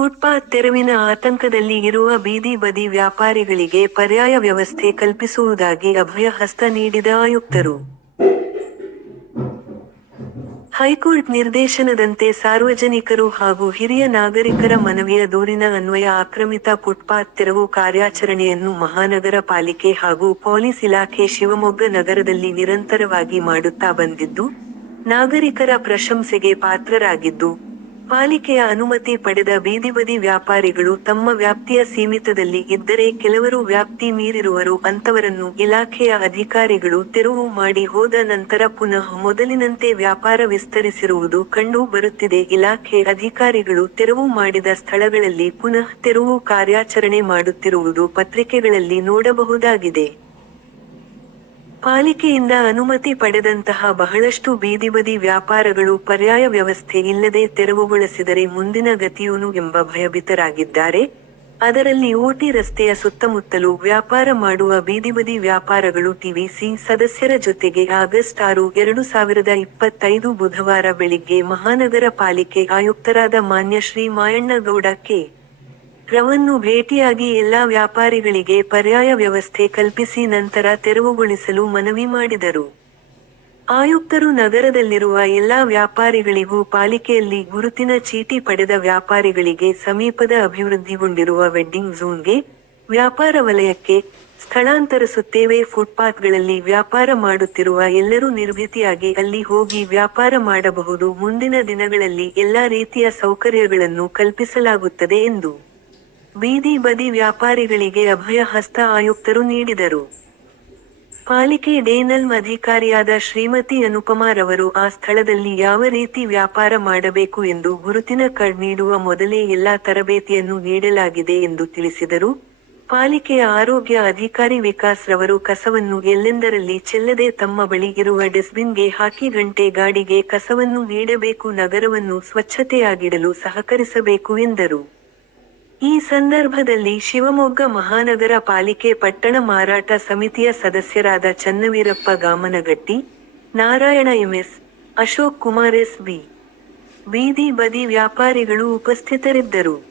Footpath ತೆರವಿನ ಆತಂಕದಲ್ಲಿ ಇರುವ ಬೀದಿ ಬದಿ ವ್ಯಾಪಾರಿಗಳಿಗೆ ಪರ್ಯಾಯ ವ್ಯವಸ್ಥೆ ಕಲ್ಪಿಸುವುದಾಗಿ ಅಭಯ ಹಸ್ತ ನೀಡಿದ ಆಯುಕ್ತರು. ಹೈಕೋರ್ಟ್ ನಿರ್ದೇಶನದಂತೆ ಸಾರ್ವಜನಿಕರು ಹಾಗೂ ಹಿರಿಯ ನಾಗರಿಕರ ಮನವಿಯ ದೂರಿನ ಅನ್ವಯ ಆಕ್ರಮಿತ ಫುಟ್ಪಾತ್ ತೆರವು ಕಾರ್ಯಾಚರಣೆಯನ್ನು ಮಹಾನಗರ ಪಾಲಿಕೆ ಹಾಗೂ ಪೊಲೀಸ್ ಇಲಾಖೆ ಶಿವಮೊಗ್ಗ ನಗರದಲ್ಲಿ ನಿರಂತರವಾಗಿ ಮಾಡುತ್ತಾ ಬಂದಿದ್ದು, ನಾಗರಿಕರ ಪ್ರಶಂಸೆಗೆ ಪಾತ್ರರಾಗಿದ್ದು ಪಾಲಿಕೆಯ ಅನುಮತಿ ಪಡೆದ ಬೀದಿಬದಿ ವ್ಯಾಪಾರಿಗಳು ತಮ್ಮ ವ್ಯಾಪ್ತಿಯ ಸೀಮಿತದಲ್ಲಿ ಇದ್ದರೆ ಕೆಲವರು ವ್ಯಾಪ್ತಿ ಮೀರಿರುವರು. ಅಂತವರನ್ನು ಇಲಾಖೆಯ ಅಧಿಕಾರಿಗಳು ತೆರವು ಮಾಡಿ ಹೋದ ನಂತರ ಪುನಃ ಮೊದಲಿನಂತೆ ವ್ಯಾಪಾರ ವಿಸ್ತರಿಸಿರುವುದು ಕಂಡು ಬರುತ್ತಿದೆ. ಇಲಾಖೆ ಅಧಿಕಾರಿಗಳು ತೆರವು ಮಾಡಿದ ಸ್ಥಳಗಳಲ್ಲಿ ಪುನಃ ತೆರವು ಕಾರ್ಯಾಚರಣೆ ಮಾಡುತ್ತಿರುವುದು ಪತ್ರಿಕೆಗಳಲ್ಲಿ ನೋಡಬಹುದಾಗಿದೆ. ಪಾಲಿಕೆಯಿಂದ ಅನುಮತಿ ಪಡೆದಂತಹ ಬಹಳಷ್ಟು ಬೀದಿಬದಿ ವ್ಯಾಪಾರಗಳು ಪರ್ಯಾಯ ವ್ಯವಸ್ಥೆ ಇಲ್ಲದೆ ತೆರವುಗೊಳಿಸಿದರೆ ಮುಂದಿನ ಗತಿಯೂನು ಎಂಬ ಭಯಭೀತರಾಗಿದ್ದಾರೆ. ಅದರಲ್ಲಿ ಓಟಿ ರಸ್ತೆಯ ಸುತ್ತಮುತ್ತಲೂ ವ್ಯಾಪಾರ ಮಾಡುವ ಬೀದಿಬದಿ ವ್ಯಾಪಾರಗಳು ಟಿವಿಸಿ ಸದಸ್ಯರ ಜೊತೆಗೆ ಆಗಸ್ಟ್ ಆರು, ಎರಡು ಸಾವಿರದ ಇಪ್ಪತ್ತೈದು ಬುಧವಾರ ಬೆಳಿಗ್ಗೆ ಮಹಾನಗರ ಪಾಲಿಕೆ ಆಯುಕ್ತರಾದ ಮಾನ್ಯ ಶ್ರೀ ಮಾಯಣ್ಣಗೌಡ ಕೆ. ರವನ್ನು ಭೇಟಿಯಾಗಿ ಎಲ್ಲಾ ವ್ಯಾಪಾರಿಗಳಿಗೆ ಪರ್ಯಾಯ ವ್ಯವಸ್ಥೆ ಕಲ್ಪಿಸಿ ನಂತರ ತೆರವುಗೊಳಿಸಲು ಮನವಿ ಮಾಡಿದರು. ಆಯುಕ್ತರು ನಗರದಲ್ಲಿರುವ ಎಲ್ಲಾ ವ್ಯಾಪಾರಿಗಳಿಗೂ ಪಾಲಿಕೆಯಲ್ಲಿ ಗುರುತಿನ ಚೀಟಿ ಪಡೆದ ವ್ಯಾಪಾರಿಗಳಿಗೆ ಸಮೀಪದ ಅಭಿವೃದ್ಧಿಗೊಂಡಿರುವ ವೆಡ್ಡಿಂಗ್ ಝೋನ್ಗೆ ವ್ಯಾಪಾರ ವಲಯಕ್ಕೆ ಸ್ಥಳಾಂತರಿಸುತ್ತೇವೆ. ಫುಟ್ಪಾತ್ಗಳಲ್ಲಿ ವ್ಯಾಪಾರ ಮಾಡುತ್ತಿರುವ ಎಲ್ಲರೂ ನಿರ್ಭೀತಿಯಾಗಿ ಅಲ್ಲಿ ಹೋಗಿ ವ್ಯಾಪಾರ ಮಾಡಬಹುದು. ಮುಂದಿನ ದಿನಗಳಲ್ಲಿ ಎಲ್ಲಾ ರೀತಿಯ ಸೌಕರ್ಯಗಳನ್ನು ಕಲ್ಪಿಸಲಾಗುತ್ತದೆ ಎಂದು ಬೀದಿ ಬದಿ ವ್ಯಾಪಾರಿಗಳಿಗೆ ಅಭಯ ಹಸ್ತ ಆಯುಕ್ತರು ನೀಡಿದರು. ಪಾಲಿಕೆ ಡೇನಲ್ ಅಧಿಕಾರಿಯಾದ ಶ್ರೀಮತಿ ಅನುಪಮಾರವರು ಆ ಸ್ಥಳದಲ್ಲಿ ಯಾವ ರೀತಿ ವ್ಯಾಪಾರ ಮಾಡಬೇಕು ಎಂದು ಗುರುತಿನ ಕಾರ್ಡ್ ನೀಡುವ ಮೊದಲೇ ಎಲ್ಲಾ ತರಬೇತಿಯನ್ನು ನೀಡಲಾಗಿದೆ ಎಂದು ತಿಳಿಸಿದರು. ಪಾಲಿಕೆಯ ಆರೋಗ್ಯ ಅಧಿಕಾರಿ ವಿಕಾಸ್ ರವರು ಕಸವನ್ನು ಎಲ್ಲೆಂದರಲ್ಲಿ ಚೆಲ್ಲದೆ ತಮ್ಮ ಬಳಿ ಇರುವ ಡಸ್ಟ್ಬಿನ್ಗೆ ಹಾಕಿ ಗಂಟೆ ಗಾಡಿಗೆ ಕಸವನ್ನು ನೀಡಬೇಕು ನಗರವನ್ನು ಸ್ವಚ್ಛತೆಯಾಗಿಡಲು ಸಹಕರಿಸಬೇಕು ಎಂದರು. ಈ ಸಂದರ್ಭದಲ್ಲಿ ಶಿವಮೊಗ್ಗ ಮಹಾನಗರ ಪಾಲಿಕೆ ಪಟ್ಟಣ ಮಾರಾಟ ಸಮಿತಿಯ ಸದಸ್ಯರಾದ Channaveerappa Gamanagatti, Narayana MS, Ashok Kumar S B ಬೀದಿ ಬದಿ ವ್ಯಾಪಾರಿಗಳು ಉಪಸ್ಥಿತರಿದ್ದರು.